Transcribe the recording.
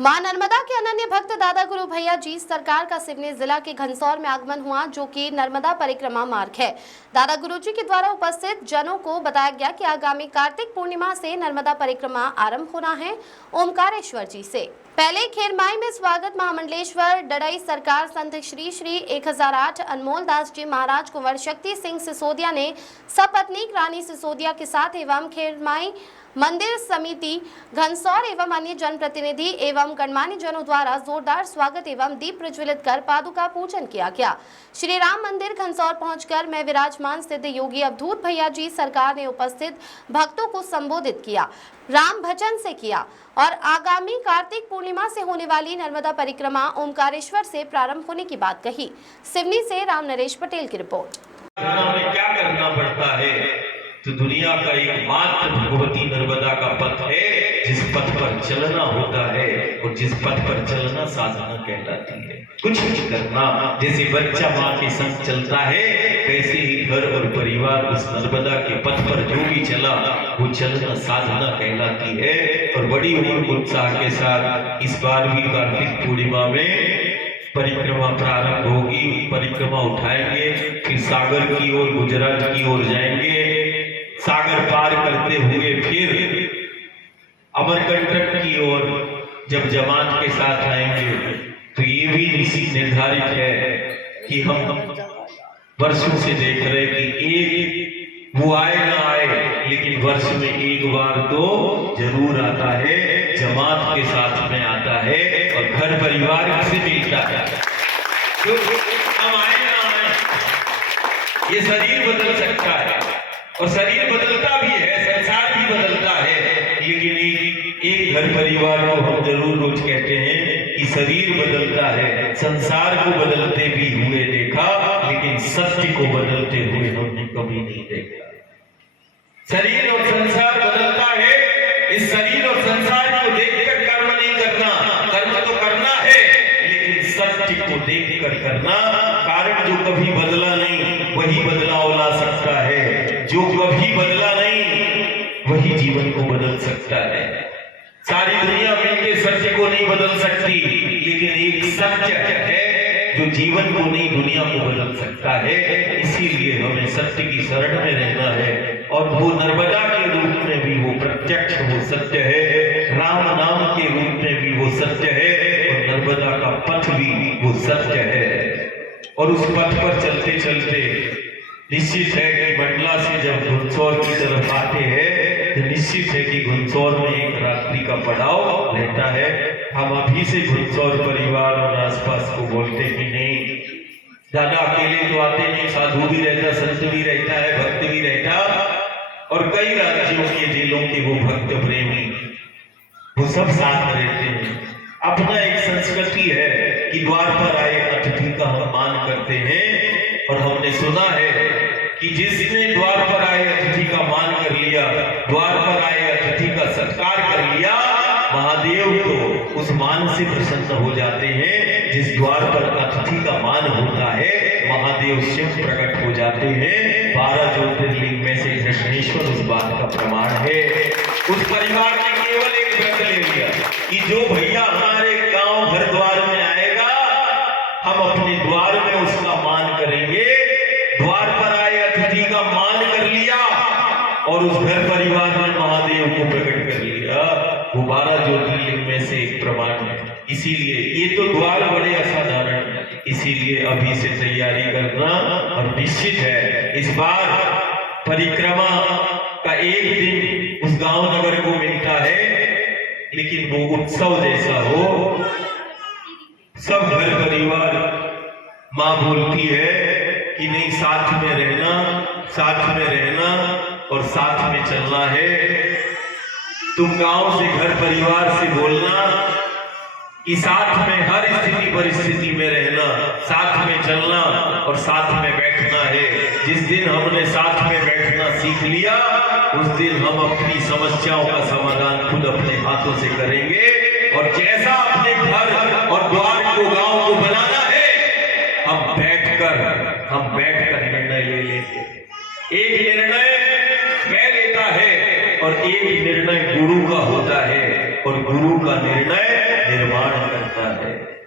मां नर्मदा के अनन्य भक्त दादा गुरु भैया जी सरकार का सिवनी जिला के घनसौर में आगमन हुआ, जो कि नर्मदा परिक्रमा मार्ग है। दादा गुरु जी के द्वारा उपस्थित जनों को बताया गया कि आगामी कार्तिक पूर्णिमा से नर्मदा परिक्रमा आरंभ होना है। ओमकारेश्वर जी से पहले खेरमाई में स्वागत महामंडलेश्वर डडई सरकार संत श्री श्री 1008 अनमोल दास जी महाराज कुंवर शक्ति सिंह सिसोदिया ने सपत्नीक रानी सिसोदिया के साथ एवं खेरमाई मंदिर समिति घनसौर एवं अन्य जनप्रतिनिधि एवं गणमान्य जनों द्वारा जोरदार स्वागत एवं दीप प्रज्वलित कर पादुका पूजन किया गया। श्री राम मंदिर घनसौर पहुंचकर मैं विराजमान सिद्ध योगी अवधूत भैया जी सरकार ने उपस्थित भक्तों को संबोधित किया, राम भजन से किया और आगामी कार्तिक पूर्णिमा से होने वाली नर्मदा परिक्रमा ओमकारेश्वर से प्रारंभ होने की बात कही। सिवनी से राम नरेश पटेल की रिपोर्ट। क्या करना पड़ता है तो दुनिया का एकमात्र भगवती नर्मदा का पथ है, जिस पथ पर चलना होता है और जिस पथ पर चलना साधना कहलाती है। कुछ भी करना, जैसे बच्चा माँ के संग चलता है, वैसे ही घर और परिवार उस नर्मदा के पथ पर जो भी चला वो चलना साधना कहलाती है। और बड़ी उमंग उत्साह के साथ इस बार भी कार्तिक पूर्णिमा में परिक्रमा प्रारंभ होगी। परिक्रमा उठाएंगे, फिर सागर की ओर, गुजरात की ओर जाएंगे। सागर पार करते हुए फिर अमरकंटक की ओर जब जमात के साथ आएंगे तो ये भी निश्चित निर्धारित है कि हम वर्षों से देख रहे कि एक वो आए ना आए, लेकिन वर्ष में एक बार तो जरूर आता है, जमात के साथ में आता है और घर परिवार से मिलता है। तो हम आए ना आए, ये शरीर बदल सकता है और शरीर बदलता भी है, संसार भी बदलता है, लेकिन एक घर परिवार को हम जरूर रोज कहते हैं कि शरीर बदलता है, संसार को बदलते भी हुए देखा, लेकिन सत्य को बदलते हुए हमने कभी नहीं देखा। शरीर और संसार बदलता है, इस शरीर और संसार को देखकर कर्म नहीं करना, कर्म तो करना है लेकिन सत्य को देखकर करना। कारण जो कभी बदला नहीं वही बदलाव ला सकता है, जो कभी बदला नहीं वही जीवन को बदल सकता है। सारी दुनिया मिलकर सत्य को नहीं बदल सकती, लेकिन एक सत्य है जो जीवन को नहीं दुनिया को बदल सकता है। इसीलिए हमें सत्य की शरण में रहना है और वो नर्मदा के रूप में भी वो प्रत्यक्ष वो सत्य है, राम नाम के रूप में भी वो सत्य है और नर्मदा का पथ भी वो सत्य है। और उस पथ पर चलते चलते निश्चित है कि मंडला से जब घनसौर की तरफ आते हैं तो निश्चित है कि घनसौर में एक रात्रि का पड़ाव रहता है। हम अभी से घनसौर परिवार और आसपास को बोलते कि नहीं, दादा अकेले तो आते नहीं, साधु भी रहता, संत भी रहता है, भक्त भी रहता और कई राज्यों के जिलों के वो भक्त प्रेमी वो सब साथ रहते हैं। अपना एक संस्कृति है कि द्वार पर आए अतिथि का हम मान करते हैं और हमने सुना है कि जिसने द्वार पर आए अतिथि का मान कर लिया, द्वार पर आए अतिथि का सत्कार कर लिया, महादेव तो उस मान से प्रसन्न हो जाते हैं। जिस द्वार पर अतिथि का मान होता है महादेव शिव प्रकट हो जाते हैं। 12 ज्योतिर्लिंग में से दक्षिणेश्वर उस बात का प्रमाण है। उस परिवार ने केवल एक व्रत ले लिया कि जो भैया हमारे गांव घर द्वार में आएगा हम अपने द्वार में उसका मान करेंगे। द्वार पर आए अतिथि का मान कर लिया और उस घर परिवार ने महादेव को प्रकट कर लिया। वो 12 ज्योतिर्लिंग में से एक प्रमाण है। इसीलिए ये तो द्वार बड़े असाधारण है, इसीलिए अभी से तैयारी करना। और निश्चित है इस बार परिक्रमा का एक दिन उस गांव नगर को मिलता है, लेकिन वो उत्सव जैसा हो। सब घर परिवार माँ बोलती है कि नहीं, साथ में रहना, साथ में रहना और साथ में चलना है। तुम गांव से घर परिवार से बोलना कि साथ में हर स्थिति परिस्थिति में रहना, साथ में चलना और साथ में बैठना है। जिस दिन हमने साथ में बैठना सीख लिया उस दिन हम अपनी समस्याओं का समाधान खुद अपने हाथों से करेंगे। और जैसा अपने घर और द्वार को, गांव को बनाना है, हम बैठकर निर्णय ले लेंगे। एक निर्णय मैं लेता है और एक निर्णय गुरु का होता है और गुरु का निर्णय निर्माण है।